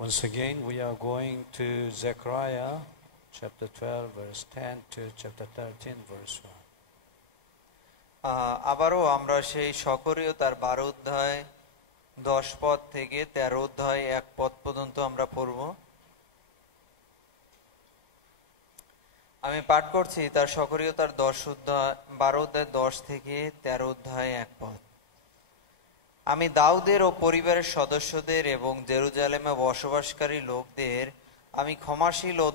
Once again, we are going to Zechariah chapter 12, verse 10 to chapter 13, verse 1. আবারও আমরা সেই সকরীয় তার 12 অধ্যায় 10 পদ থেকে 13 অধ্যায় 1 পদ পর্যন্ত আমরা পড়ব। আমি পাঠ করছি তার সকরীয় তার 12 অধ্যায় 10 থেকে 13 অধ্যায় 1 পদ। আমি দাউদের ও পরিবারের সদস্যদের এবং জেরুজালেমে বসবাসকারী লোকদের আমি ক্ষমাশীল ও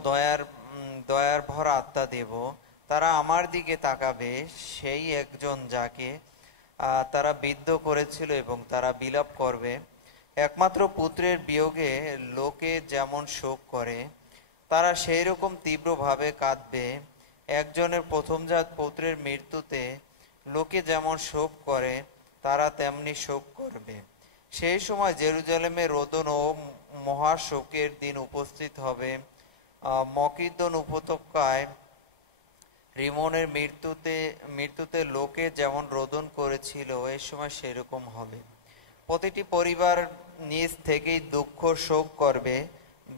দয়ার ভরা আত্মা দেব। তারা আমার দিকে তাকাবে, সেই একজন যাকে তারা বিদ্ধ করেছিল, এবং তারা বিলাপ করবে। একমাত্র পুত্রের বিয়োগে লোকে যেমন শোক করে, তারা সেই রকম তীব্রভাবে কাঁদবে। একজনের প্রথমজাত পুত্রের মৃত্যুতে লোকে যেমন শোক করে, তারা তেমনি শোক করবে। সেই সময় জেরুজালেমে রোদন ও মহাশোকের দিন উপস্থিত হবে। মকিদন উপত্যকায় রিমনের মৃত্যুতে লোকে যেমন রোদন করেছিল, এই সময় সেরকম হবে। প্রতিটি পরিবার নিজ থেকেই দুঃখ শোক করবে।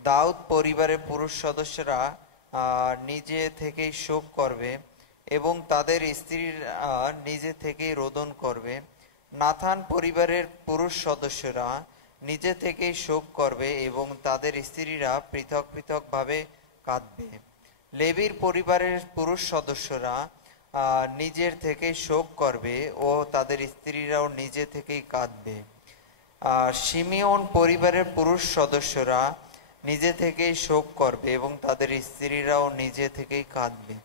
দাউদ পরিবারের পুরুষ সদস্যরা নিজে থেকেই শোক করবে এবং তাদের স্ত্রীরা নিজে থেকেই রোদন করবে। নাথান পরিবারের পুরুষ সদস্যরা নিজে থেকেই শোক করবে এবং তাদের স্ত্রীরা পৃথক পৃথকভাবে কাঁদবে। লেবীর পরিবারের পুরুষ সদস্যরা নিজের থেকেই শোক করবে ও তাদের স্ত্রীরাও নিজে থেকেই কাঁদবে। শিমিওন পরিবারের পুরুষ সদস্যরা নিজে থেকেই শোক করবে এবং তাদের স্ত্রীরাও নিজে থেকেই কাঁদবে।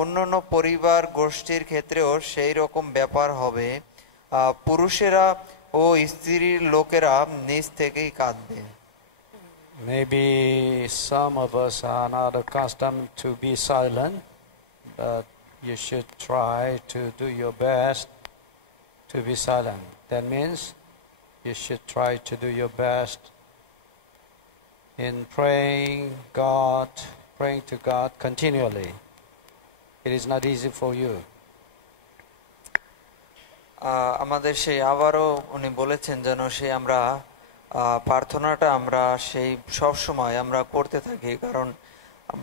অন্যান্য পরিবার গোষ্ঠীর ক্ষেত্রেও সেই রকম ব্যাপার হবে। পুরুষেরা ও স্ত্রীর লোকেরা নিজ থেকেই কাঁদবে। Maybe some of us are not accustomed to be silent, but you should try to do your best to be silent. That means you should try to do your best in praying to God continually. It is not easy for you. আমাদের সেই আবারও উনি বলেছেন যেন সেই আমরা প্রার্থনাটা আমরা সেই সব সময় আমরা করতে থাকি, কারণ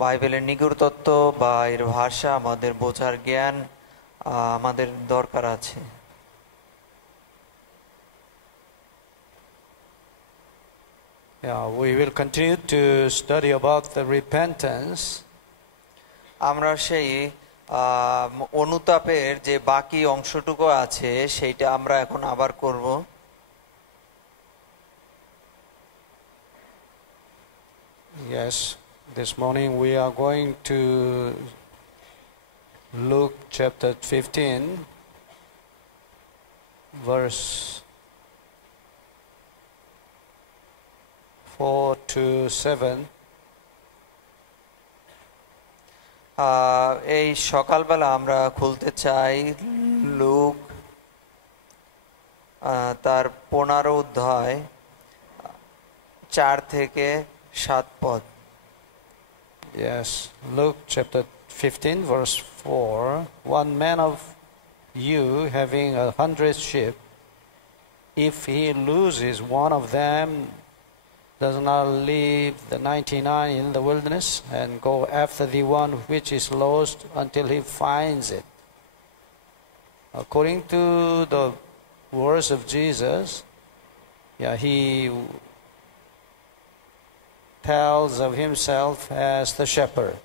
বাইবেলের নিগুড় তত্ত্ব বা এর ভাষা আমাদের বোঝার জ্ঞান আমাদের দরকার আছে। We will continue to study about the repentance. আমরা সেই অনুতাপের যে বাকি অংশটুকু আছে সেইটা আমরা এখন আবার করব। Yes, this morning we are going to Luke chapter 15, verse 4 to 7. এই সকালবেলা আমরা খুলতে চাই লুক তার 15 অধ্যায় 4 থেকে 7 পদ। Yes, Luke chapter 15, verse 4. One man of you having 100 sheep, if he loses one of them, does not leave the 99 in the wilderness and go after the one which is lost until he finds it. According to the words of Jesus, he tells of himself as the shepherd.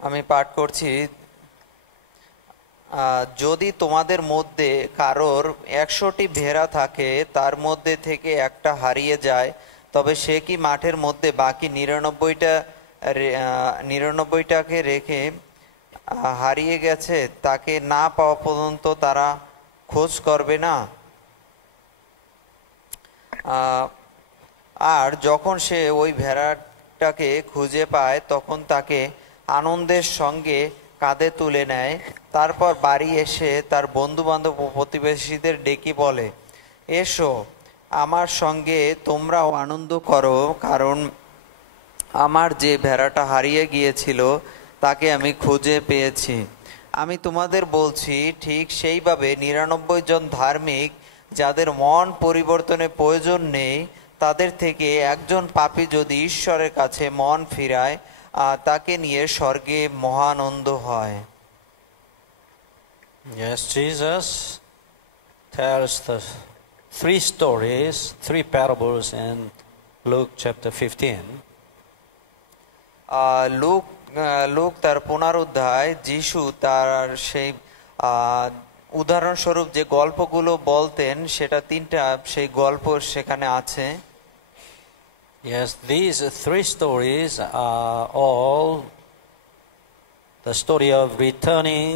আমি পাঠ করছি, যদি তোমাদের মধ্যে কারোর 100টি ভেড়া থাকে, তার মধ্যে থেকে একটা হারিয়ে যায়, তবে সে কি মাঠের মধ্যে বাকি 99টাকে রেখে হারিয়ে গেছে তাকে না পাওয়া পর্যন্ত তারা খোঁজ করবে না? আর যখন সে ওই ভেড়াটাকে খুঁজে পায়, তখন তাকে আনন্দের সঙ্গে কাঁধে তুলে নেয়। তারপর বাড়ি এসে তার বন্ধু বান্ধব ও প্রতিবেশীদের ডেকে বলে, এসো, আমার সঙ্গে তোমরাও আনন্দ করো, কারণ আমার যে ভেড়াটা হারিয়ে গিয়েছিল তাকে আমি খুঁজে পেয়েছি। আমি তোমাদের বলছি, ঠিক সেইভাবে 99 জন ধার্মিক যাদের মন পরিবর্তনের প্রয়োজন নেই, তাদের থেকে একজন পাপী যদি ঈশ্বরের কাছে মন ফিরায়, তাকে নিয়ে স্বর্গে মহানন্দ হয়। Yes, Jesus tells the three stories, three parables in Luke chapter 15. লুক তার পুনরুদ্ধায় যিশু তার সেই উদাহরণস্বরূপ যে গল্পগুলো বলতেন, সেটা তিনটা সেই গল্প সেখানে আছে। Yes, these three stories are all the story of returning,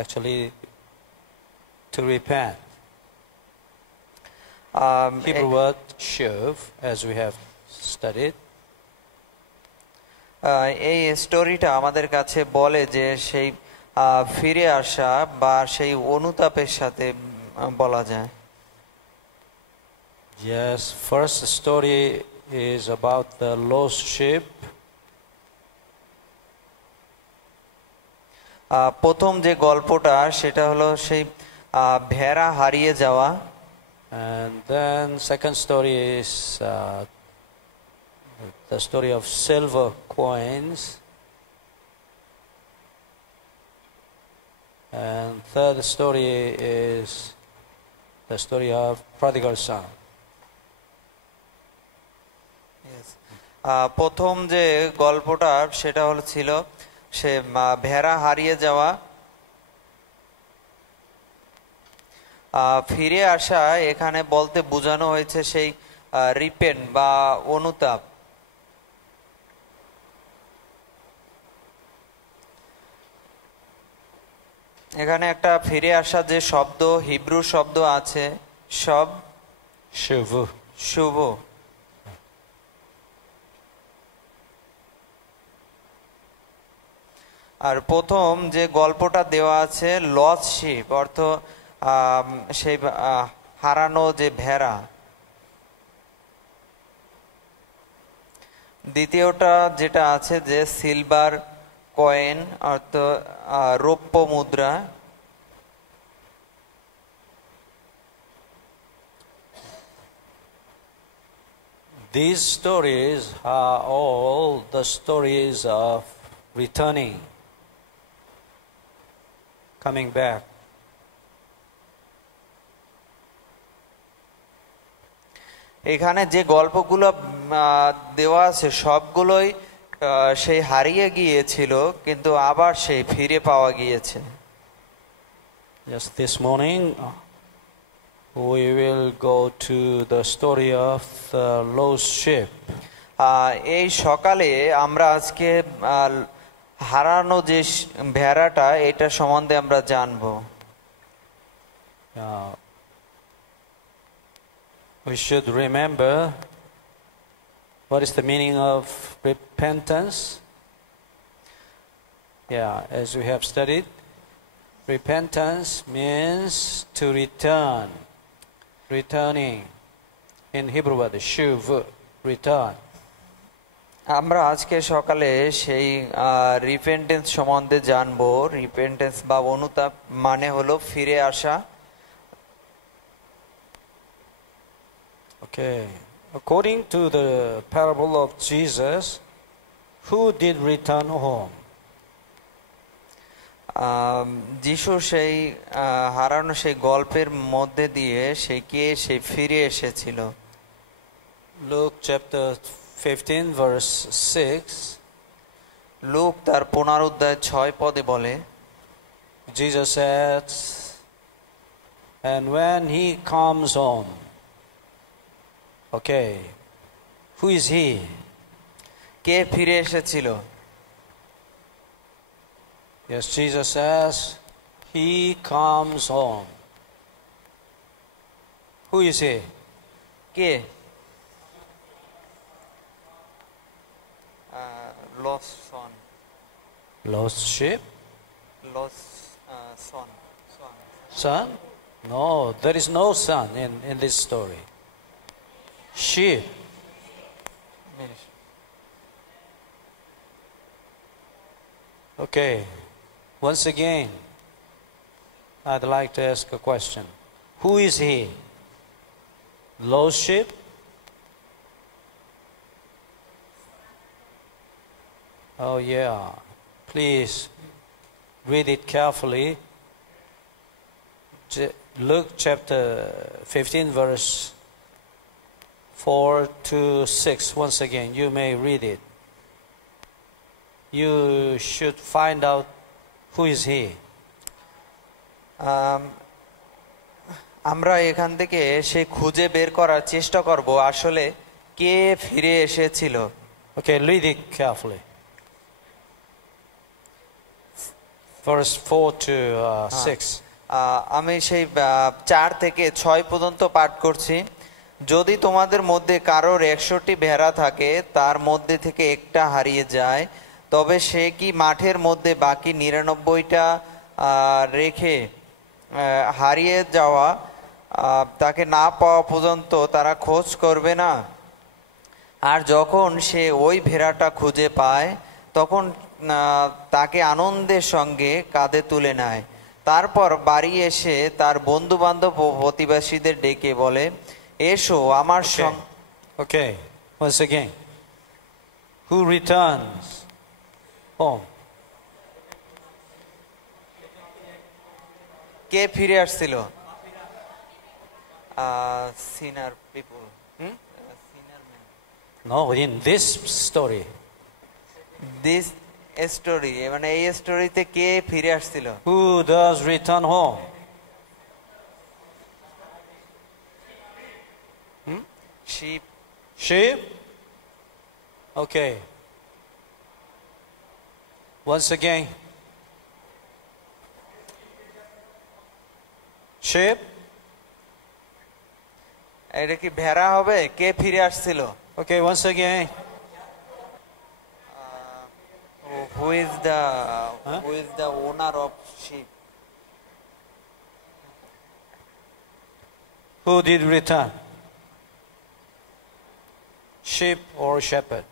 actually to repent. Hebrew word shuv, as we have studied. এই স্টোরিটা আমাদের কাছে বলে যে সেই ফিরে আসা বা সেই অনুতাপের সাথে বলা যায়। Yes, first story is about the lost sheep. প্রথম যে গল্পটা সেটা হলো সেই ভেড়া হারিয়ে যাওয়া। And then second story is the story of silver coins. And third story is the story of prodigal son. প্রথম যে গল্পটা সেটা হলো ছিল সে ভেড়া হারিয়ে যাওয়া। ফিরে আসা এখানে বলতে বোঝানো হয়েছে সেই রিপেন্ট বা অনুতাপ। এখানে একটা ফিরে আসা যে শব্দ, হিব্রু শব্দ আছে, সব শুভ। আর প্রথম যে গল্পটা দেওয়া আছে লস্ট শিপ, অর্থ সেই হারানো যে ভেড়া। দ্বিতীয়টা যেটা আছে যে সিলভার কয়েন, অর্থ রৌপ্য মুদ্রা। These stories are all the stories of returning, coming back. এখানে যে গল্পগুলো দেওয়া আছে সবগুলোই সেই হারিয়ে গিয়েছিল, কিন্তু আবার সেই ফিরে পাওয়া গিয়েছে। Yes, this morning we will go to the story of the lost sheep. এই সকালে আমরা আজকে হারানো যে ভেড়াটা, এটা সম্বন্ধে আমরা জানবো। We should remember what is the meaning of repentance. As we have studied, repentance means to return, returning. In Hebrew word, shuv, return. আমরা আজকে সকালে সেই রিপেন্টেন্স সম্বন্ধে জানবো। রিপেন্টেন্স বা অনুতাপ মানে হলো ফিরে আসা। Okay, according to the parable of Jesus, who did return home? যিশু সেই হারানো সেই গল্পের মধ্যে দিয়ে সেই ফিরে এসেছিল। Luke chapter 15 verse 6. লুক তার পুনরুদ্ধায় 6 পদে বলে, Jesus said, and when he comes home. Okay, who is he? কে ফিরে এসেছিল? Yes, Jesus says, he comes home. Who is he? K? Lost son. Lost sheep? Lost son. Son? No, there is no son in this story. Sheep. Okay, once again, I'd like to ask a question. Who is he? Lost sheep? Oh yeah. Please read it carefully. Luke chapter 15 verse 4 to 6. Once again, you may read it. You should find out who is he. আমরা এখান থেকে সে খুঁজে বের করার চেষ্টা করব আসলে কে ফিরে এসেছিল। Okay, read it carefully. Verse 4 to 6. আমি সেই 4 থেকে 6 পর্যন্ত পাঠ করছি। যদি তোমাদের মধ্যে কারোর 100টি ভেড়া থাকে, তার মধ্যে থেকে একটা হারিয়ে যায়, তবে সে কি মাঠের মধ্যে বাকি 99টা রেখে হারিয়ে যাওয়া তাকে না পাওয়া পর্যন্ত তারা খোঁজ করবে না? আর যখন সে ওই ভেড়াটা খুঁজে পায়, তখন তাকে আনন্দের সঙ্গে কাঁধে তুলে নেয়। তারপর বাড়ি এসে তার বন্ধু বান্ধব ও প্রতিবেশীদের ডেকে বলে, এসো আমার সঙ্গে। Okay, once again. Who returns home? কে ফিরে আসছিল? Sinner people. No, in this story. This story, মানে এই স্টোরিতে কে ফিরে আসছিল? Who does return home? Sheep. Sheep? Okay. Once again. Sheep? এটা কি ভেড়া হবে? কে ফিরে আসছিল? Okay, once again. Who is the owner of sheep? Who did return? Sheep or shepherd?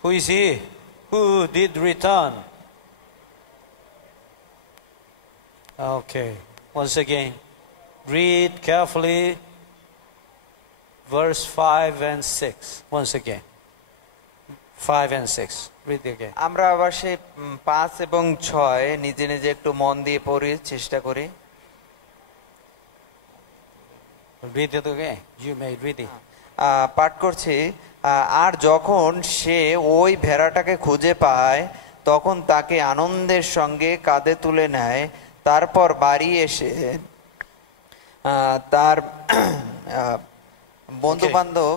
Who is he? Who did return? Okay, once again, read carefully verse 5 and 6. Once again, 5 and 6. Read again. আমরা আবার সেই 5 এবং 6 নিজে নিজে একটু মন দিয়ে পড়ি, চেষ্টা করি। Read it again. You may read it. পাঠ করছি। আর যখন সে ওই ভেড়াটাকে খুঁজে পায়, তখন তাকে আনন্দের সঙ্গে কাঁধে তুলে নেয়। তারপর বাড়ি এসে তার বন্ধু বান্ধব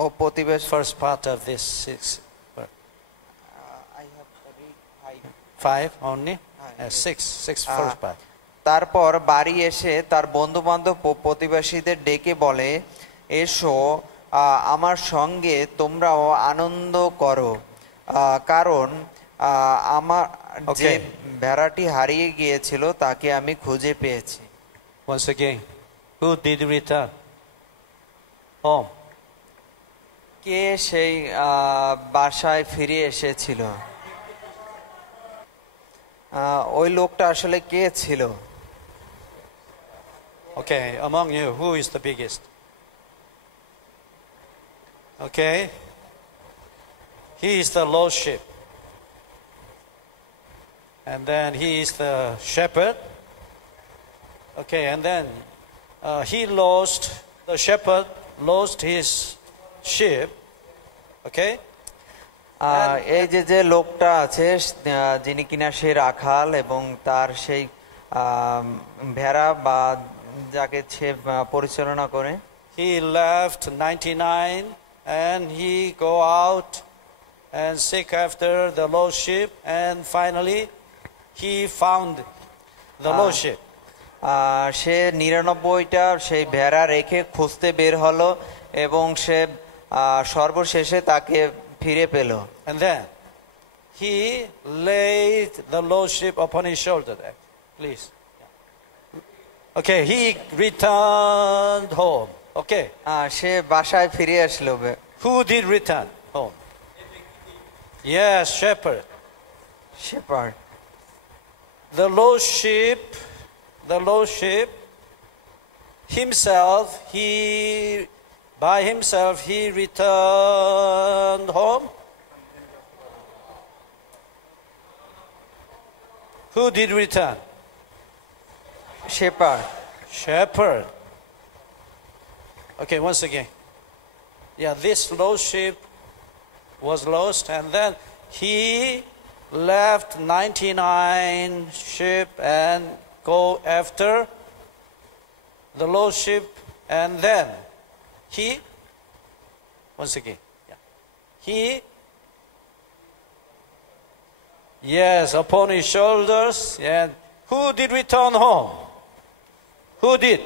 ও প্রতিবেশী। First part of this 6. I have read 5 only? 6 first part. তারপর বাড়ি এসে তার বন্ধু বান্ধব প্রতিবেশীদের ডেকে বলে, এসো আমার সঙ্গে তোমরাও আনন্দ করো, কারণ আমার যে ভেড়াটি হারিয়ে গিয়েছিল তাকে আমি খুঁজে পেয়েছি। Once again, who did return home? কে সেই বাসায় ফিরে এসেছিল? ওই লোকটা আসলে কে ছিল? Okay, among you, who is the biggest? Okay, he is the lost sheep. And then he is the shepherd. Okay, and then the shepherd lost his sheep. Okay? এই যে লোকটা আছে, যিনি কিনা সে রাখাল এবং তার সেই ভেড়া বা যাকে সে পরিচালনা করে, he left 99 and he go out and seek after the lost sheep, and finally he found the lost sheep. সে 99টা সেই ভেড়া রেখে খুঁজতে বের হলো এবং সে সর্বশেষে তাকে ফিরে পেল। And then he laid the lost sheep upon his shoulder. Please. Okay, he returned home. Okay. সে বাসায় ফিরে আসলো। Who did return home? Yes, shepherd. Shepherd. the lost sheep himself, by himself he returned home. Who did return? shepherd. Shepherd. Okay, once again. Yeah, this lost sheep was lost, and then he left 99 sheep and go after the lost sheep, and then he, once again, yeah, he, yes, upon his shoulders, and who did return home? Who did?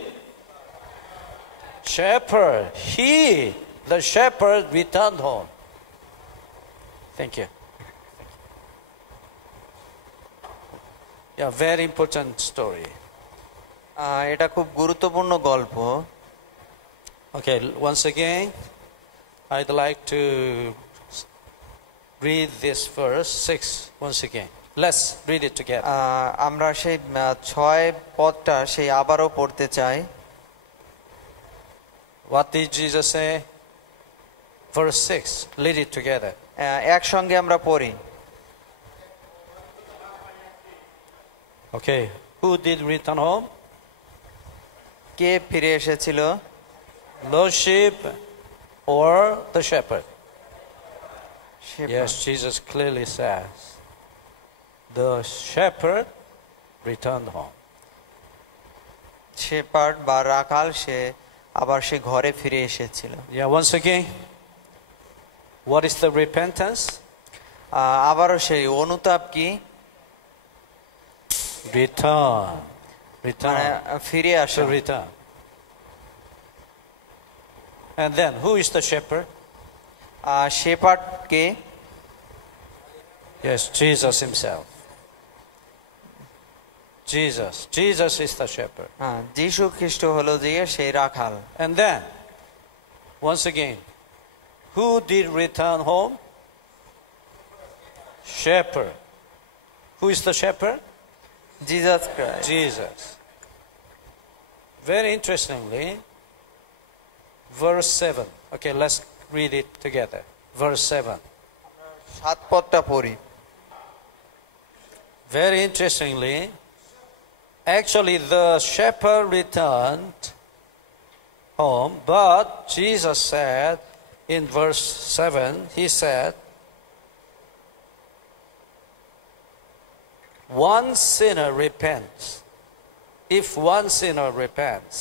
Shepherd. He, the shepherd, returned home. Thank you. Yeah, very important story. এটা খুব গুরুত্বপূর্ণ গল্প। Okay, once again, I'd like to read this verse 6 once again. Let's read it together. আমরা সেই 6 পদটা সেই আবারও পড়তে চাই। What did Jesus say? Verse 6. Read it together. একসঙ্গে আমরা পড়ি। Okay, who did return home? কে ফিরে এসেছিল? Lost sheep or the shepherd? shepherd. Yes, Jesus clearly says the shepherd returned home. shepherd বা রাখাল সে আবার সে ঘরে ফিরে এসেছিল। Yeah, once again, what is the repentance? আবারও সেই অনুতাপ কি? Return. মানে ফিরে To আসা। return. And then, who is the shepherd? shepherd K? Yes, Jesus himself. Jesus is the shepherd. যীশু খ্রিস্ট হলো যে সেই রাখাল। And then, once again, who did return home? Shepherd. Who is the shepherd? Jesus Christ. Jesus. Very interestingly, verse 7. Okay, let's read it together. Verse 7. 7 পদটা পড়ি। Very interestingly, actually the shepherd returned home, but Jesus said in verse 7, he said, one sinner repents. If one sinner repents,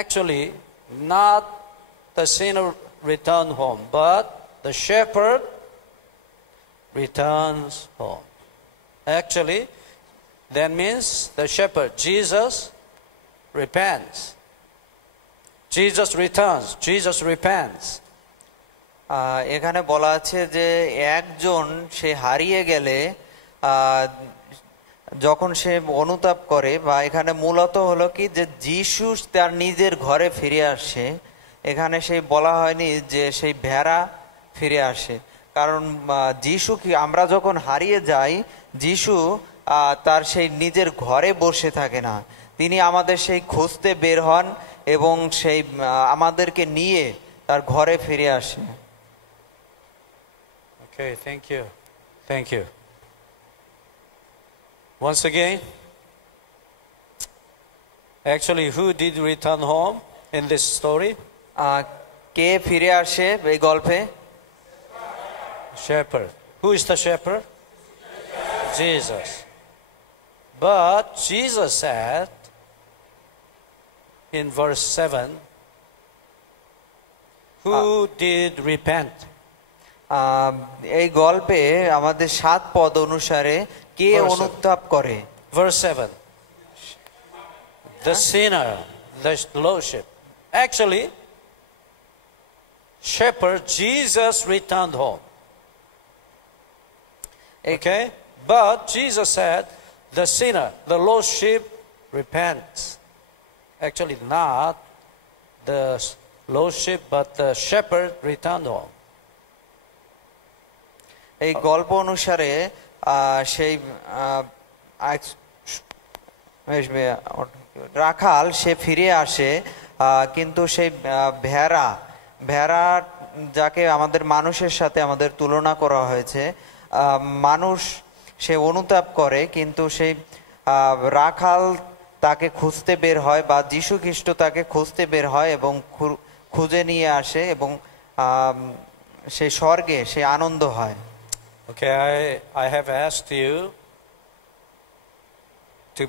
actually not the sinner return home, but the shepherd returns home. Actually, that means the shepherd, Jesus, repents. Jesus returns. Jesus repents. এখানে বলা আছে যে একজন সে হারিয়ে গেলে যখন সে অনুতাপ করে, বা এখানে মূলত হলো কি যে যীশু তার নিজের ঘরে ফিরে আসে। এখানে সেই বলা হয়নি যে সেই ভেড়া ফিরে আসে, কারণ যীশু কি, আমরা যখন হারিয়ে যাই যীশু তার সেই নিজের ঘরে বসে থাকে না, তিনি আমাদের সেই খুঁজতে বের হন এবং সেই আমাদেরকে নিয়ে তার ঘরে ফিরে আসে। Okay, thank you. Thank you. Once again, actually, who did return home in this story? কে ফিরে আসে এই গল্পে? Shepherd. Who is the shepherd? Jesus. But Jesus said in verse 7, who did repent? এই গল্পে আমাদের 7 পদ অনুসারে কে অনুতাপ করে? Verse 7. The sinner, the lost sheep. Actually, shepherd, Jesus returned home. Okay? But Jesus said, the sinner, the lost sheep, repents. Actually, not the lost sheep, but the shepherd returned home. এই গল্প অনুসারে সেই রাখাল সে ফিরে আসে, কিন্তু সেই ভেড়া ভেড়া যাকে আমাদের মানুষের সাথে আমাদের তুলনা করা হয়েছে, মানুষ সে অনুতাপ করে, কিন্তু সেই রাখাল তাকে খুঁজতে বের হয়, বা যীশু খ্রিস্ট তাকে খুঁজতে বের হয় এবং খুঁজে নিয়ে আসে, এবং সেই স্বর্গে সে আনন্দ হয়। Okay, I have asked you to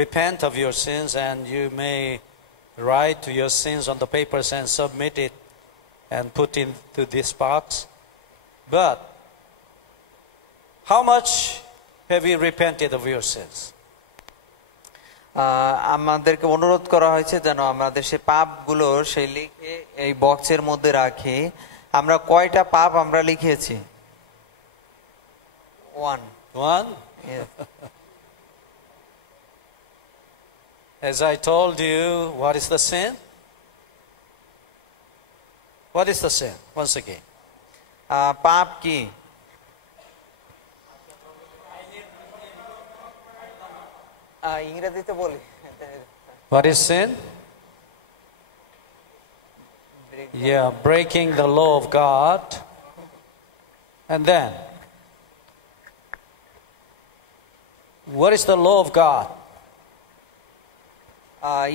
repent of your sins, and you may write your sins on the papers and submit it and put into this box. But how much have you repented of your sins? আমাদেরকে অনুরোধ করা হয়েছে যেন আমাদের সেই পাপগুলো সেই লিখে এই বক্সের মধ্যে রাখি। আমরা কয়টা পাপ আমরা লিখেছি? One. Yes. As I told you, what is the sin? What is the sin? Once again. পাপ কি? ইংরেজিতে বলি। What is sin? Yeah, breaking the law of God. And then, what is the law of God?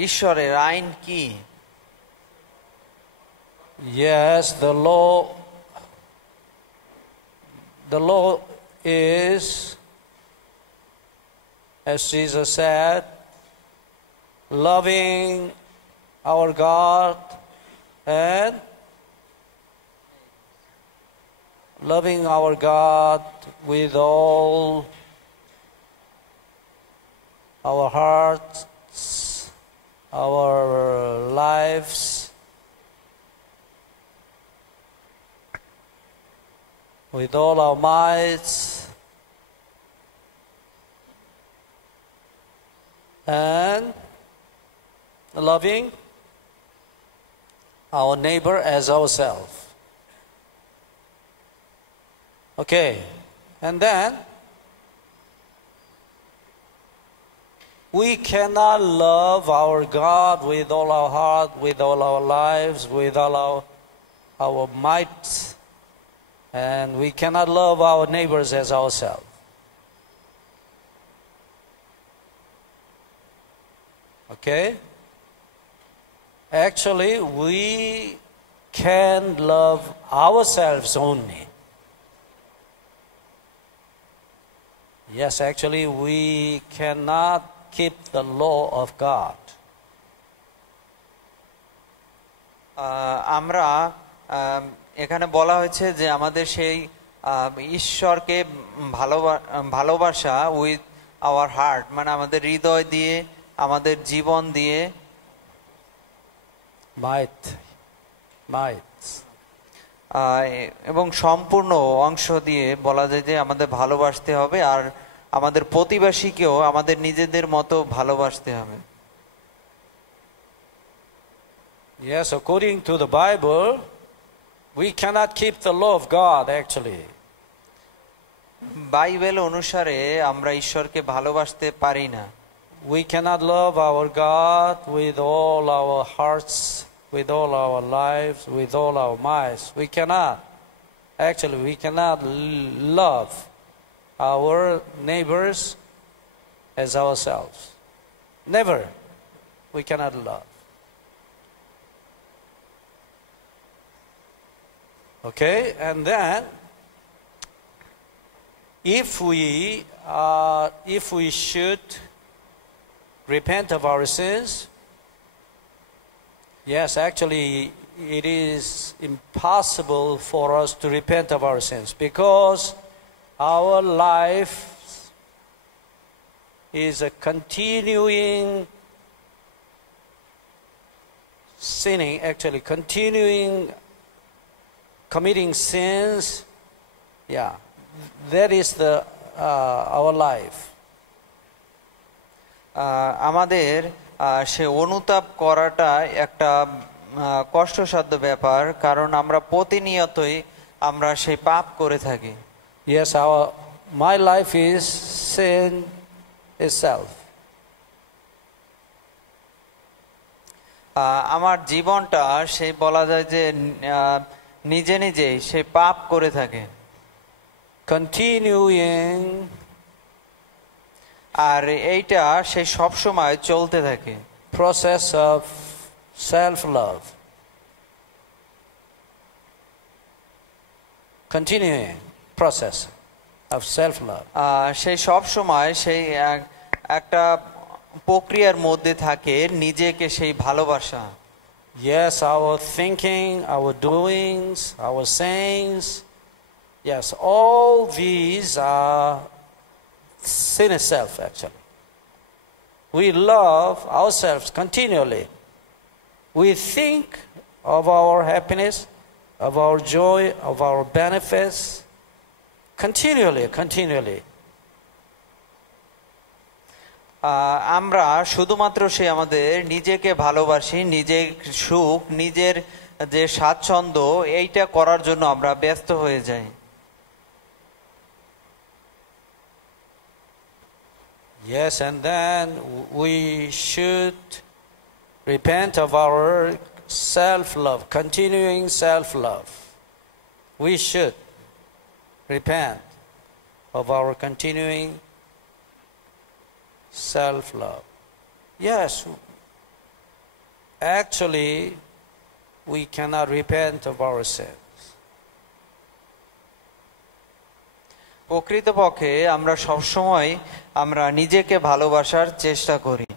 ঈশ্বরের আইন কি? Yes, the law is, as Jesus said, loving our God and loving our God with all our hearts, our lives, with all our mights, and loving our neighbor as ourselves. Okay, and then we cannot love our God with all our heart, with all our lives, with all our might, and we cannot love our neighbors as ourselves. Okay? Actually, we can love ourselves only. Yes, actually, we cannot keep the law of God. আমরা এখানে বলা হয়েছে যে আমাদের সেই ঈশ্বরকে ভালোবাসা with our heart, মানে আমাদের হৃদয় দিয়ে, আমাদের জীবন দিয়ে, এবং সম্পূর্ণ অংশ দিয়ে বলা যায় যে আমাদের ভালোবাসতে হবে, আর আমাদের প্রতিবেশীকেও আমাদের নিজেদের মতো ভালোবাসতে হবে। Yes, according to the Bible, we cannot keep the law of God actually. Bible অনুসারে আমরা ঈশ্বরকে ভালোবাসতে পারি না। We cannot love our God with all our hearts, with all our lives, with all our minds. We cannot. Actually, we cannot love our neighbors as ourselves. Never. We cannot love. Okay, and then if we should repent of our sins, yes, actually it is impossible for us to repent of our sins, because our life is a continuing sinning, actually continuing committing sins. Yeah, that is our life. আমাদের সে অনুতাপ করাটা একটা কষ্টসাধ্য ব্যাপার, কারণ আমরা প্রতিনিয়তই আমরা সেই পাপ করে থাকি। Yes, my life is sin is self. আমার জীবনটা সেই বলা যায় যে নিজে নিজেই সে পাপ করে থাকে, continuing আর এইটা সে সব সময় চলতে থাকে। process of self-love. Continuing process of self-love. সে সব সময় সেই একটা প্রক্রিয়ার মধ্যে থাকে, নিজেকে সেই ভালোবাসা। Yes, our thinking, our doings, our sayings, yes, all these are sin itself actually. We love ourselves continually. We think of our happiness, of our joy, of our benefits, continually. আমরা শুধুমাত্র সে আমাদের নিজেকে ভালোবাসি, নিজের সুখ, নিজের যে স্বাচ্ছন্দ্য, এইটা করার জন্য আমরা ব্যস্ত হয়ে যাই। Yes, and then we should repent of our self-love, continuing self-love. We should repent of our continuing self-love. Yes, actually, we cannot repent of our sins. প্রকৃতপক্ষে আমরা সবসময় আমরা নিজেকে ভালোবাসার চেষ্টা করি।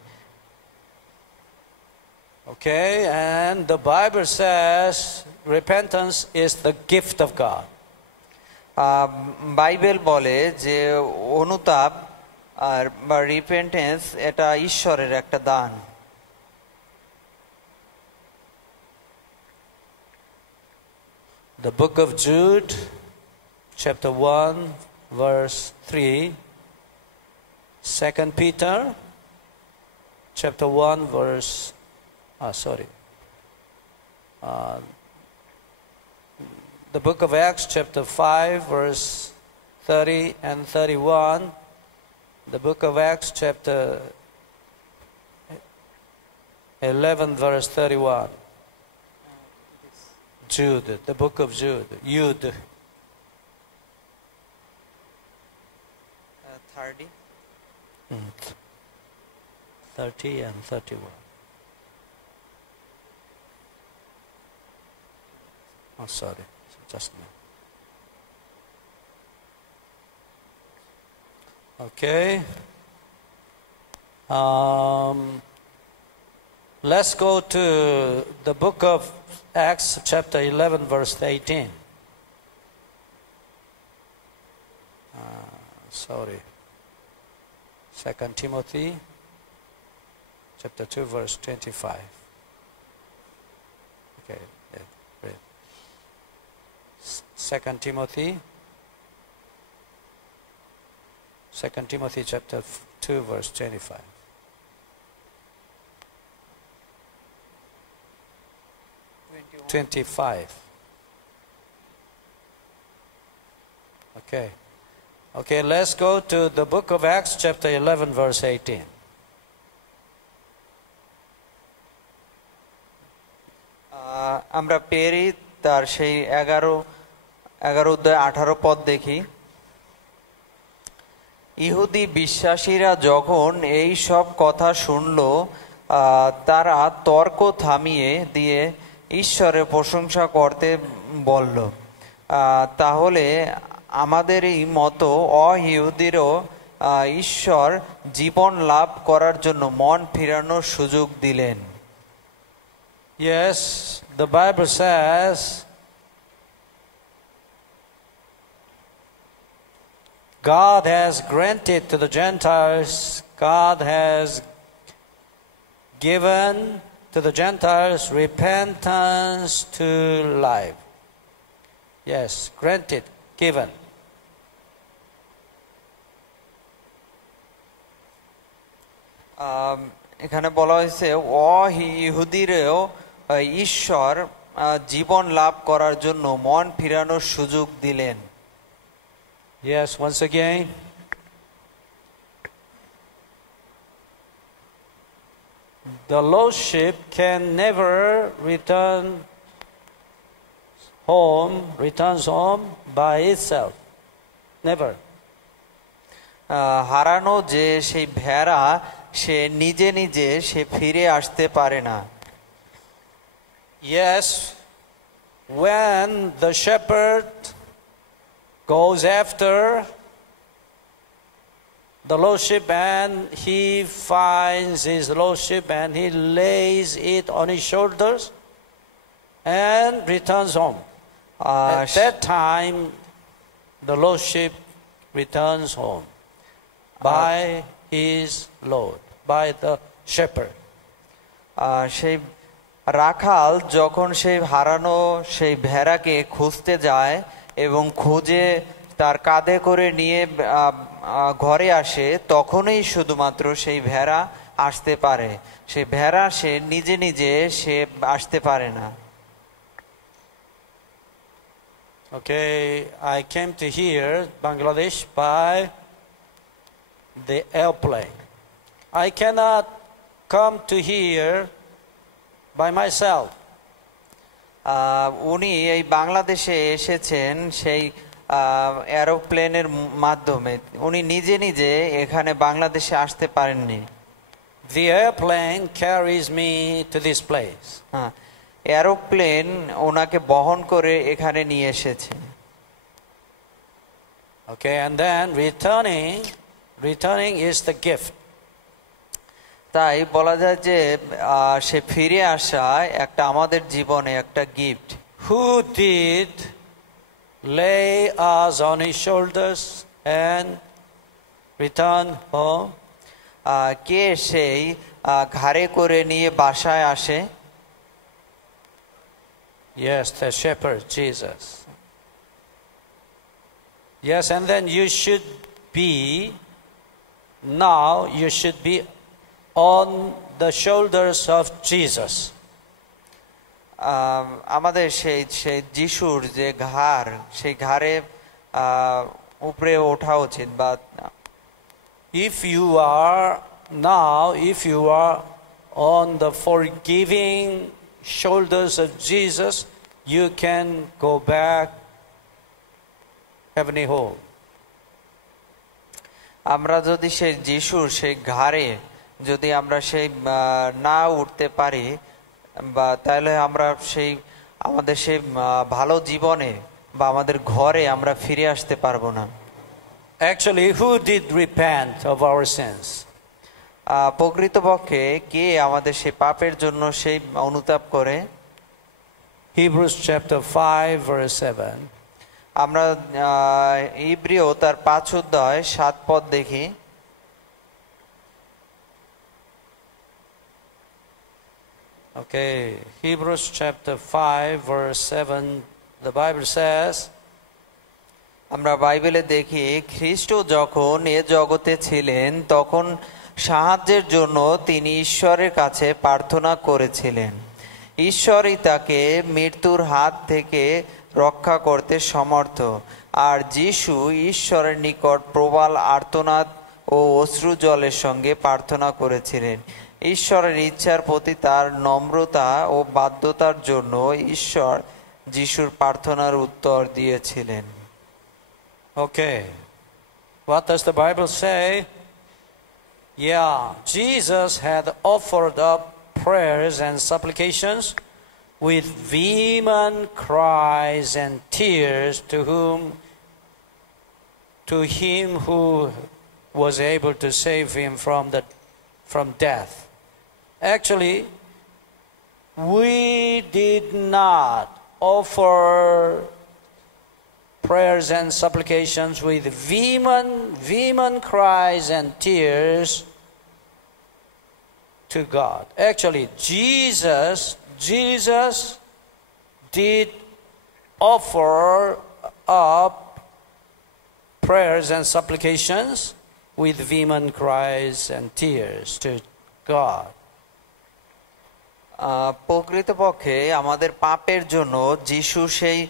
Okay, and the Bible says repentance is the gift of God. Bible বলে যে অনুতাপ আর বা রিপেন্টেন্স এটা ঈশ্বরের একটা দান। The book of Jude, chapter 1, verse 3, 2 Peter, chapter 1, verse, the book of Acts, chapter 5, verse 30 and 31, the book of Acts, chapter 11, verse 31. Jude, the book of Jude, 30 and 31. Oh, sorry, just now. Okay. Let's go to the book of Acts, chapter 11, verse 18. Sorry. 2 Timothy, chapter 2, verse 25. Okay. 2 Timothy chapter 2, verse 25. Okay, let's go to the book of Acts, chapter 11, verse 18. আমরা পেরি তার সেই 11-18 দেখি। ইহুদি বিশ্বাসীরা যখন এই সব কথা শুনল, তারা তর্ক থামিয়ে দিয়ে ঈশ্বরের প্রশংসা করতে বলল। তাহলে আমাদেরই মতো অইহুদিরও ঈশ্বর জীবন লাভ করার জন্য মন ফিরানোর সুযোগ দিলেন। Yes, the Bible says God has granted to the Gentiles, God has given to the Gentiles repentance to life. Yes, granted, given. এখানে বলা হয়েছে অইহুদিরও ঈশ্বর জীবন লাভ করার জন্য মন ফিরানোর সুযোগ দিলেন। Yes, once again. the lost sheep can never returns home by itself. Never. হারানো যে সেই ভেড়া সে নিজে নিজে সে ফিরে আসতে পারে না। Yes, when the shepherd goes after the lost sheep and he finds his lost sheep and he lays it on his shoulders and returns home. At that time, the lost sheep returns home by his Lord, by the shepherd. সেই রাখাল যখন সেই হারানো সেই ভেড়াকে খুঁজতে যায় এবং খুঁজে তার কাঁধে করে নিয়ে ঘরে আসে, তখনই শুধুমাত্র সেই ভেড়া আসতে পারে। সেই ভেড়া সে নিজে নিজে সে আসতে পারে না। Okay, I came to here, Bangladesh, by the airplane. I cannot come to here by myself. উনি এই বাংলাদেশে এসেছেন সেই এরোপ্লেনের মাধ্যমে। উনি নিজে নিজে এখানে বাংলাদেশে আসতে পারেননি। The airplane carries me to this place. Aeroplane ওনাকে বহন করে এখানে নিয়ে এসেছে। Okay, and then returning is the gift. তাই বলা যায় যে সে ফিরে আসা একটা আমাদের জীবনে একটা gift. Who did lay us on his shoulders and return home? কে সেই ঘাড়ে করে নিয়ে বাসায় আসে? Yes, the shepherd, Jesus. Yes, and then you should be on the shoulders of Jesus. আমাদের সেই যিশুর যে ঘাড়, সেই ঘাড়ে উপরে ওঠা উচিত। বা if you are on the forgiving shoulders of Jesus, you can go back heavenly home. আমরা যদি সেই যিশুর সেই ঘাড়ে যদি আমরা সেই না উঠতে পারি, বা তাহলে আমরা সেই আমাদের সেই ভালো জীবনে বা আমাদের ঘরে আমরা ফিরে আসতে পারবো না। Actually, who did repent of our sins? প্রকৃতপক্ষে কে আমাদের সেই পাপের জন্য সেই অনুতাপ করে? Hebrews chapter 5 verse 7. আমরা ইব্রিয় তার 5 অধ্যায় 7 পদ দেখি। Okay, Hebrews chapter 5 verse 7, the Bible says, আমরা বাইবেলে দেখি, খ্রিস্ট যখন এ জগতে ছিলেন তখন সাহায্যের জন্য তিনি ঈশ্বরের কাছে প্রার্থনা করেছিলেন। ঈশ্বরই তাকে মৃত্যুর হাত থেকে রক্ষা করতে সমর্থ। আর যিশু ঈশ্বরের নিকট প্রবল আর্তনাদ ও অশ্রু জলের সঙ্গে প্রার্থনা করেছিলেন। ঈশ্বরের ইচ্ছার প্রতি তার নম্রতা ও বাধ্যতার জন্য ঈশ্বর যিশুর প্রার্থনার উত্তর দিয়েছিলেন। Okay, what does the Bible say? Yeah, Jesus had offered up prayers and supplications with vehement cries and tears to him who was able to save him from death. Actually, we did not offer prayers and supplications with vehement cries and tears to God. Actually, Jesus did offer up prayers and supplications with vehement cries and tears to God. প্রকৃতপক্ষে আমাদের পাপের জন্য যিশু সেই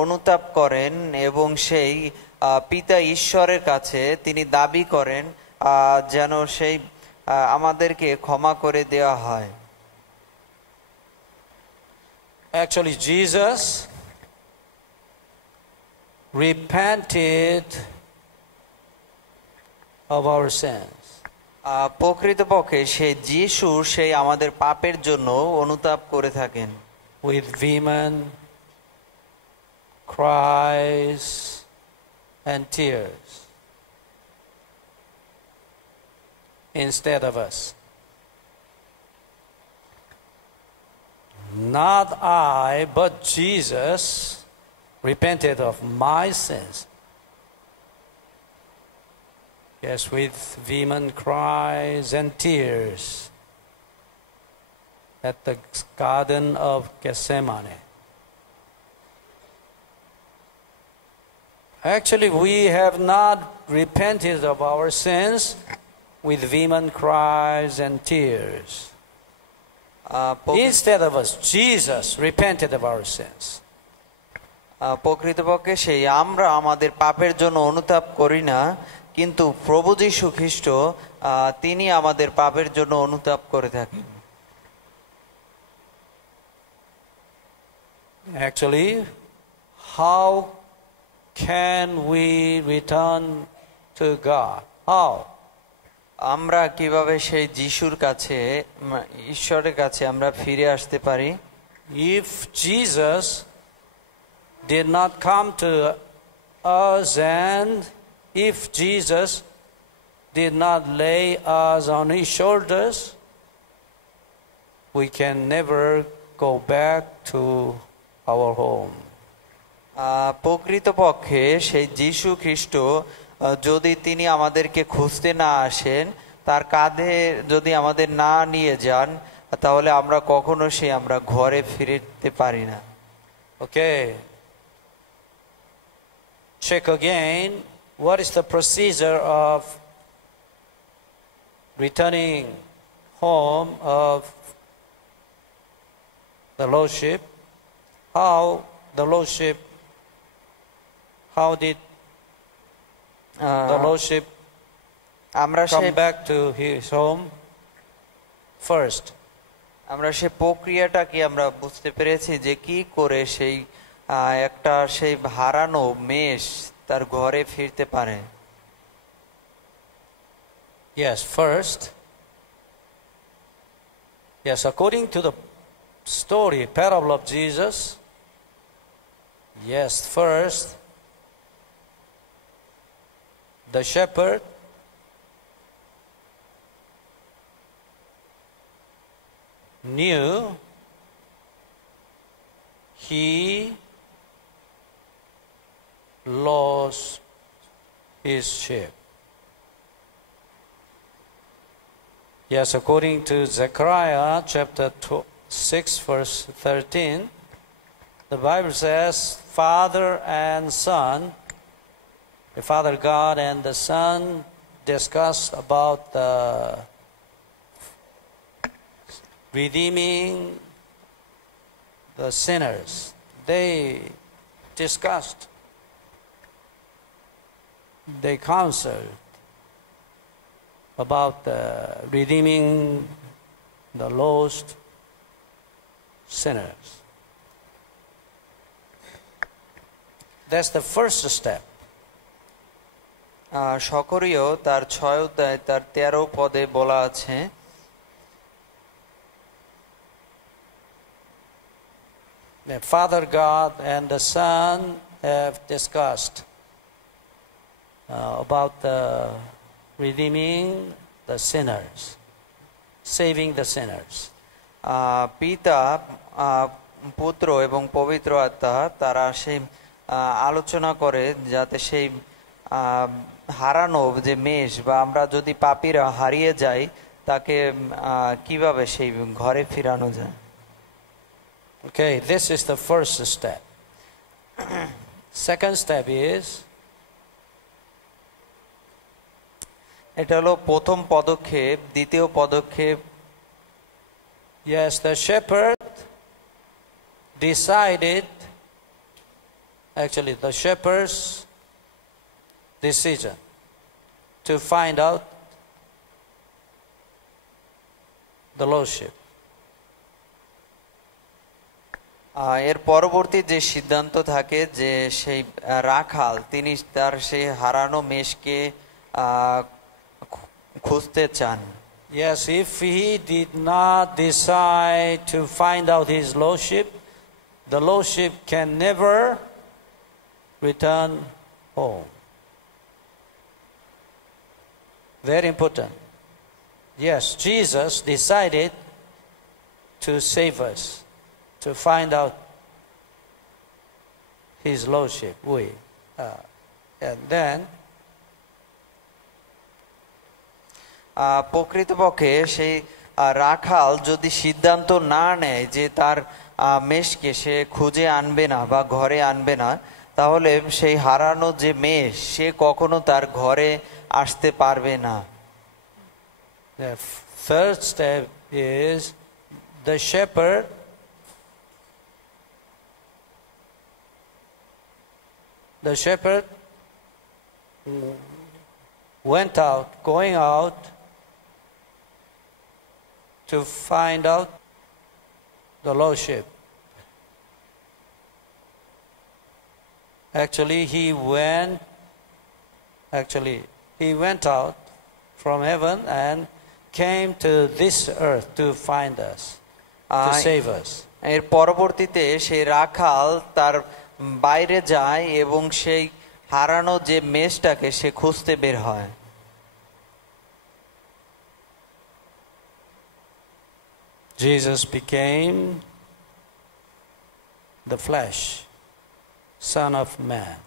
অনুতাপ করেন এবং সেই পিতা ঈশ্বরের কাছে তিনি দাবি করেন যেন সেই আমাদেরকে ক্ষমা করে দেওয়া হয়। Actually, Jesus repented of our sins. প্রকৃতপক্ষে সেই যিশু সেই আমাদের পাপের জন্য অনুতাপ করে থাকেন। With vehement cries and tears instead of us. Not I, but Jesus repented of my sins. Yes, with vehement cries and tears at the Garden of Gethsemane. Actually, we have not repented of our sins with vehement cries and tears. Instead of us, Jesus repented of our sins. প্রকৃতপক্ষে সেই আমরা আমাদের পাপের জন্য অনুতাপ করি না, কিন্তু প্রভু যীশু খ্রিস্ট তিনি আমাদের পাপের জন্য অনুতাপ করে থাকেন। Actually, how can we return to God? How? আমরা কিভাবে সেই যিশুর কাছে, ঈশ্বরের কাছে আমরা ফিরে আসতে পারি? If Jesus did not come to us and if Jesus did not lay us on his shoulders, we can never go back to our home. প্রকৃতপক্ষে সেই যিশু খ্রিস্ট যদি তিনি আমাদেরকে খুঁজতে না আসেন, তার কাঁধে যদি আমাদের না নিয়ে যান, তাহলে আমরা কখনো আমরা ঘরে ফিরতে পারি না। Okay. Check again. What is the procedure of returning home of the Lordship? How the Lordship, how did the Lordship come back to his home first? আমরা সেই প্রক্রিয়াটা কি আমরা বুঝতে পেরেছি যে কি করে সেই একটা সেই হারানো মেষ তার ঘরে ফিরতে পারে? Yes, first. Yes, according to the story, parable of Jesus. Yes, first, the shepherd knew he lost his sheep. Yes, according to Zechariah chapter 6 verse 13, the Bible says, Father and Son, the Father God and the Son discussed about the redeeming the sinners. They discussed, they counseled about redeeming the lost sinners. That's the first step. সকরীয় তার 6 অধ্যায় তার 13 পদে বলা আছে, The Father God and the Son have discussed about redeeming the sinners, saving the sinners. পিতা, পুত্র এবং পবিত্র আত্মা তারা সেই আলোচনা করে যাতে সেই হারানো যে মেষ বা আমরা যদি পাপীরা হারিয়ে যাই তাকে কিভাবে সেই ঘরে ফিরানো যায়। Okay, this is the first step. Second step is, এটা হলো প্রথম পদক্ষেপ। দ্বিতীয় পদক্ষেপ, yes, the shepherd decided, actually the shepherd's decision to find out the Lordship. এর পরবর্তী যে সিদ্ধান্ত থাকে যে সেই রাখাল তিনি তার সেই হারানো মেষকে খুঁজতে চান। Yes, if he did not decide to find out his Lordship, the Lordship can never return home. Very important. Yes, Jesus decided to save us, to find out his Lordship. And then প্রকৃতপক্ষে সেই রাখাল যদি সিদ্ধান্ত না নেয় যে তার মেষকে সে খুঁজে আনবে না বা ঘরে আনবে না, তাহলে সেই হারানো যে মেষ সে কখনো তার ঘরে আসতে পারবে না। the third step is the shepherd going out to find out the Lordship. Actually, he went out from heaven and came to this earth to find us, to save us. এর পরবর্তীতে সেই রাখাল তার বাইরে যায় এবং সেই হারানো যে মেষটাকে সে খুঁজতে বের হয়। Jesus became the flesh, Son of Man,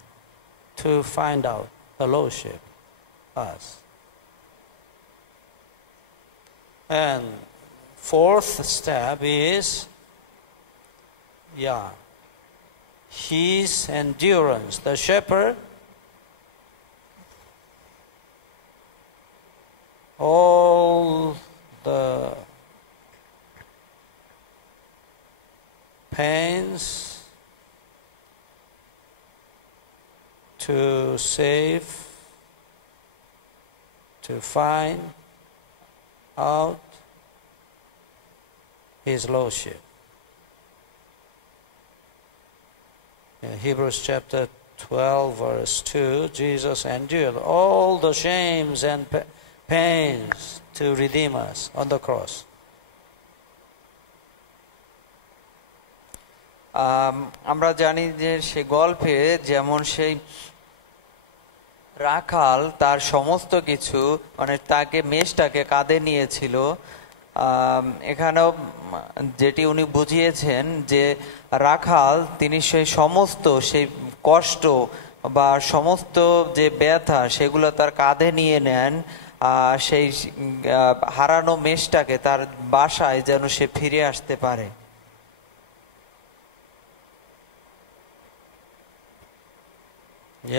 to find out the Lordship, us. And fourth step is, his endurance. The shepherd, all the pains to save, to find out his Lordship. In Hebrews chapter 12 verse 2, Jesus endured all the shames and pains to redeem us on the cross. আমরা জানি যে সে গল্পে যেমন সেই রাখাল তার সমস্ত কিছু মানে তাকে মেষটাকে কাঁধে নিয়েছিল, এখানেও যেটি উনি বুঝিয়েছেন যে রাখাল তিনি সেই সমস্ত সেই কষ্ট বা সমস্ত যে ব্যথা সেগুলো তার কাঁধে নিয়ে নেন, সেই হারানো মেষটাকে তার বাসায় যেন সে ফিরে আসতে পারে।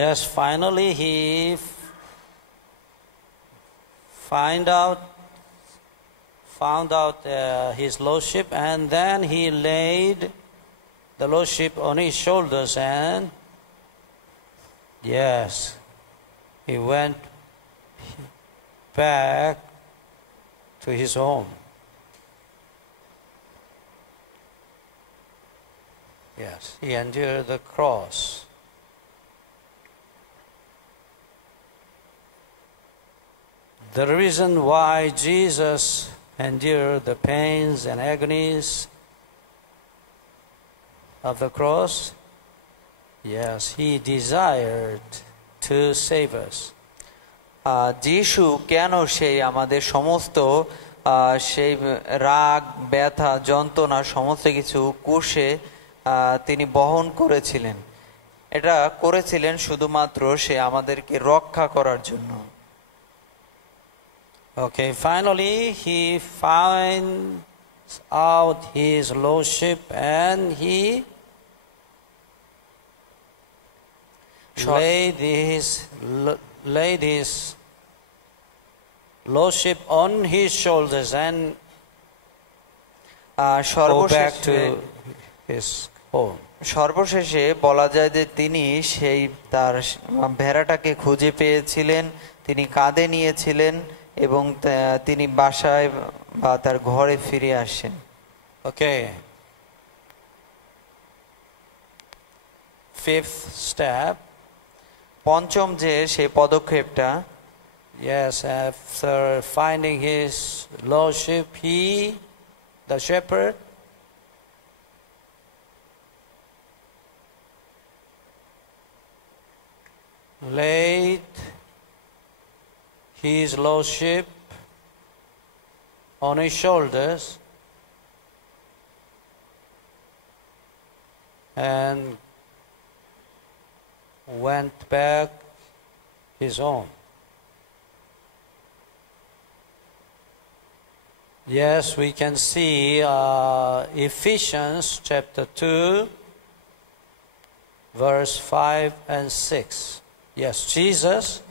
Yes, finally he found out his Lordship, and then he laid the Lordship on his shoulders, and yes, he went back to his home. Yes, he endured the cross. The reason why Jesus endured the pains and agonies of the cross, yes, he desired to save us. যিশু কেন সেই আমাদের সমস্ত সেই রাগ ব্যথা যন্ত্রণা সমস্ত কিছু কুশে তিনি বহন করেছিলেন, এটা করেছিলেন শুধুমাত্র সে আমাদেরকে রক্ষা করার জন্য। Okay, finally he finds out his Lordship, and he laid his Lordship on his shoulders and go back to his home. সর্বশেষে বলা যায় যে তিনি সেই তার ভেড়াটাকে খুঁজে পেয়েছিলেন, তিনি কাঁধে নিয়েছিলেন এবং তিনি বাসায় বা তার ঘরে ফিরে আসেন। Okay. Fifth step. পঞ্চম যে সেই পদক্ষেপটা, Yes, after finding his lordship, he, the shepherd, laid his lordship on his shoulders and went back his home. Yes, we can see Ephesians chapter 2, verse 5 and 6. Yes, Jesus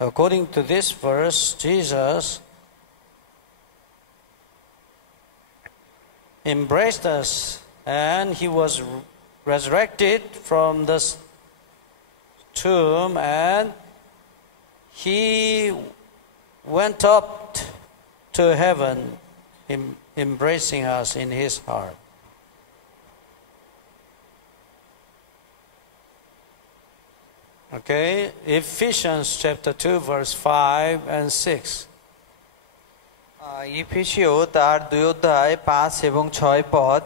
according to this verse, Jesus embraced us and he was resurrected from the tomb and he went up to heaven, embracing us in his heart. Okay, Ephesians chapter 2 verse 5 and 6. ইফেসীয় তার 2 অধ্যায় 5 এবং 6 পদ,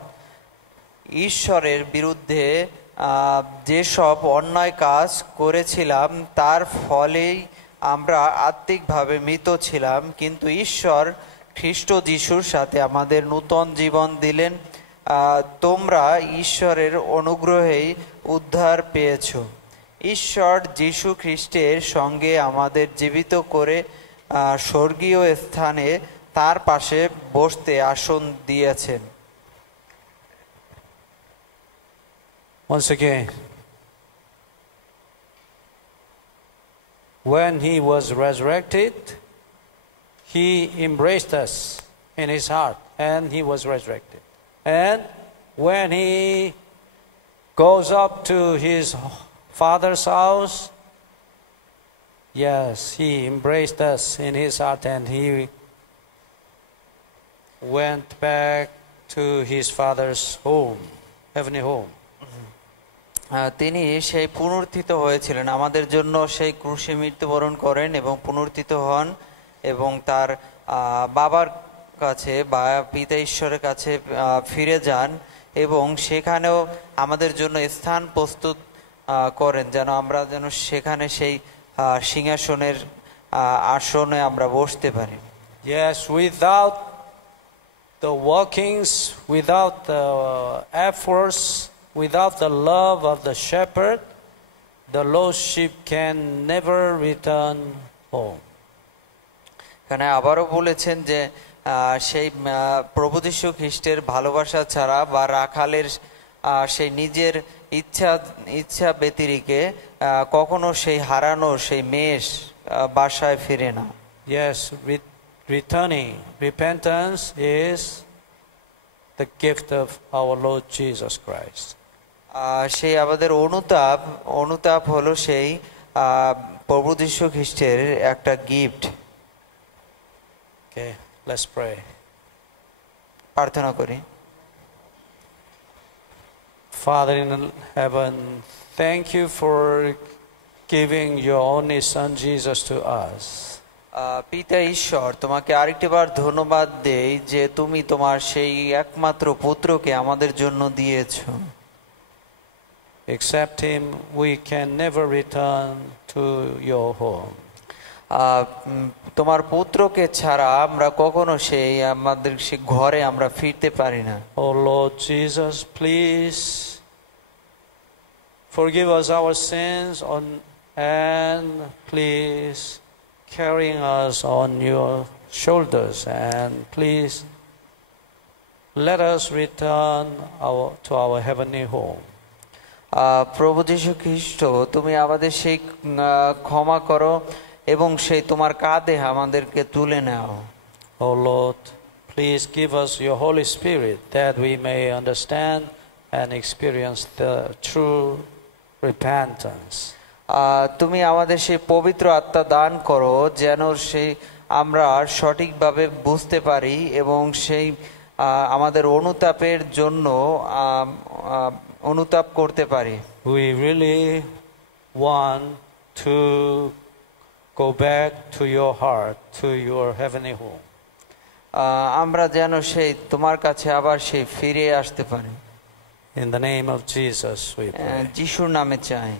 ঈশ্বরের বিরুদ্ধে যেসব অন্যায় কাজ করেছিলাম তার ফলেই আমরা আত্মিকভাবে মৃত ছিলাম, কিন্তু ঈশ্বর খ্রিস্ট যিশুর সাথে আমাদের নূতন জীবন দিলেন। তোমরা ঈশ্বরের অনুগ্রহেই উদ্ধার পেয়েছ। ঈশ্বর যিশু খ্রিস্টের সঙ্গে আমাদের জীবিত করে স্বর্গীয় স্থানে তার পাশে বসতে আসন দিয়েছেন। Once again, when he was resurrected, he embraced us in his heart and he was resurrected. And when he goes up to his Father's house, yes, he embraced us in his heart and he went back to his Father's home, heavenly home. তিনি সেই পুনরুত্থিত হয়েছিলেন, আমাদের জন্য সেই ক্রুশে মৃত্যুবরণ করেন এবং পুনরুত্থিত হন এবং তার বাবার কাছে বা পিতা ঈশ্বরের কাছে ফিরে যান এবং সেখানেও আমাদের জন্য স্থান প্রস্তুত করেন যেন আমরা যেন সেখানে সেই সিংহাসনের আসনে আমরা বসতে পারি। Yes, without the workings, without the efforts, without the love of the shepherd, the lost sheep can never return home. এখানে আবারও বলেছেন যে সেই প্রভু যীশু খ্রিস্টের ভালোবাসা ছাড়া বা রাখালের সেই নিজের ইচ্ছা ব্যতিরেকে কখনো সেই হারানো সেই মেষ বাসায় ফিরে না। Yes, returning, repentance is the gift of our Lord Jesus Christ. সেই আমাদের অনুতাপ হলো সেই প্রভু যীশু খ্রিস্টের একটা গিফট। Okay, let's pray. প্রার্থনা করি। Father in heaven, thank you for giving your only Son Jesus to us. পিতা ঈশ্বর, তোমাকে আরেকটিবার ধন্যবাদ দেই যে তুমি তোমার সেই একমাত্র পুত্রকে আমাদের জন্য দিয়েছো। Except him, we can never return to your home. তোমার পুত্রকে ছাড়া আমরা কখনো সেই আমাদের সেই ঘরে আমরা ফিরতে পারি না। Oh Lord Jesus, please forgive us our sins and please carrying us on your shoulders, and please let us return to our heavenly home. প্রভু যীশু খ্রিস্ট, তুমি আমাদের সেই ক্ষমা করো এবং সেই তোমার কাঁধে আমাদেরকে তুলে নাও। Oh Lord, please give us your Holy Spirit that we may understand and experience the true repentance. তুমি আমাদের সেই পবিত্র আত্মা দান করো যেন সেই আমরা সঠিকভাবে বুঝতে পারি এবং সেই আমাদের অনুতাপের জন্য অনুতাপ করতে পারি। We really want to go back to your heart, to your heavenly home. আমরা যেন সেই তোমার কাছে আবার সেই ফিরে আসতে পারি। In the name of Jesus we pray. যিশুর নামে চাই।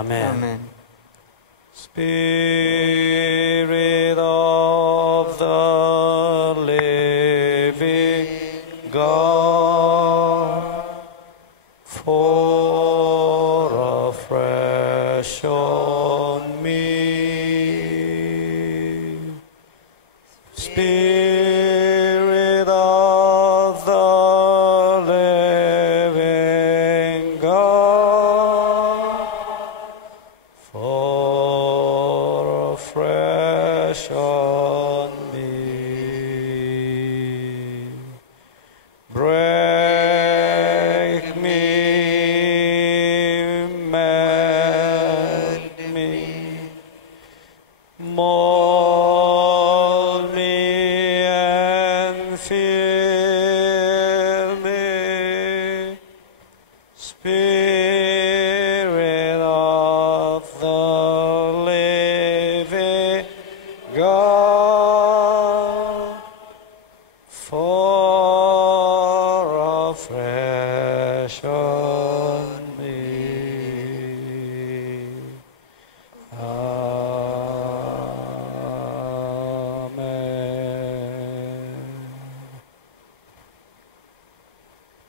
Amen. Amen. Spirit of the living God, fall afresh on me. Spirit of the living God, fall afresh on me. Break me, melt me, mold me and fill me. Spirit of the living God, fall afresh